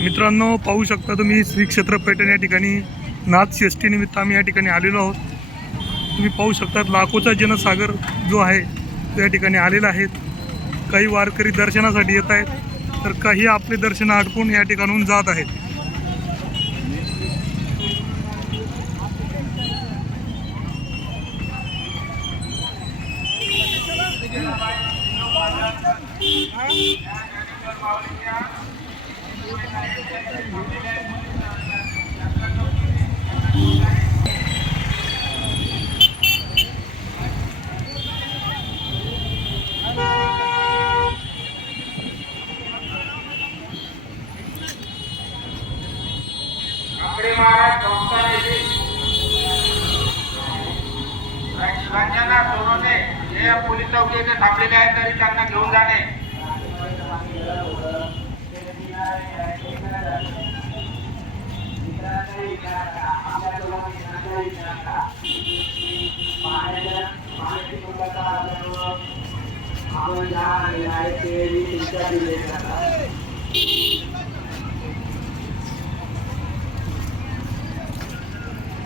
मित्रांनो पाहू शकता तुम्ही श्री क्षेत्र पैठण या ठिकाणी नाथ षष्टीनिमित्त आम्ही या ठिकाणी आलेलो आहोत. तुम्ही पाहू शकता लाखोचा जनसागर जो आहे तो या ठिकाणी आलेला आहे. काही वारकरी दर्शनासाठी येत आहेत तर काही आपले दर्शन आटपून या ठिकाणून जात आहेत. पोलीस चौकी येथे थांबलेले आहेत तरी त्यांना घेऊन जाणे.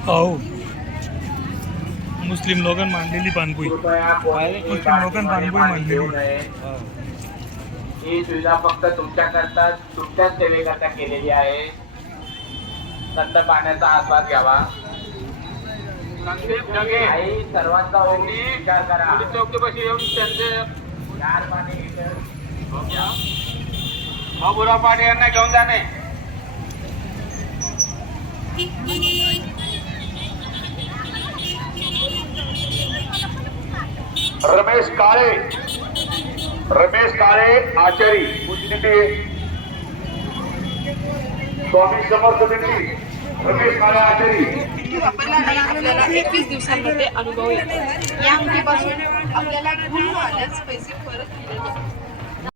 हो मुस्लिम लोकन मांडलेली पानपुई। मुस्लिम लोकन लोकांना मांडलेली ही सुविधा फक्त तुमच्याकरता तुमच्याच सेवेकरता केलेली आहे. थंड पाण्याचा आस्वाद घ्यावा. आई सर्वांचा होऊन विचार करा. चौकीपाशी येऊन त्यांचे चार पाणी बुरा पाणी यांना घेऊन जाणे रमेश काळे. रमेश काळे आचारी पुण्यतिथी. स्वामी समर्थ दिंडी रमेश काळे आचारी. वापरला आणि आपल्याला एकवीस दिवसांमध्ये अनुभव येतो. या अंगठीपासून आपल्याला पूर्ण आल्यास पैसे परत दिले जातात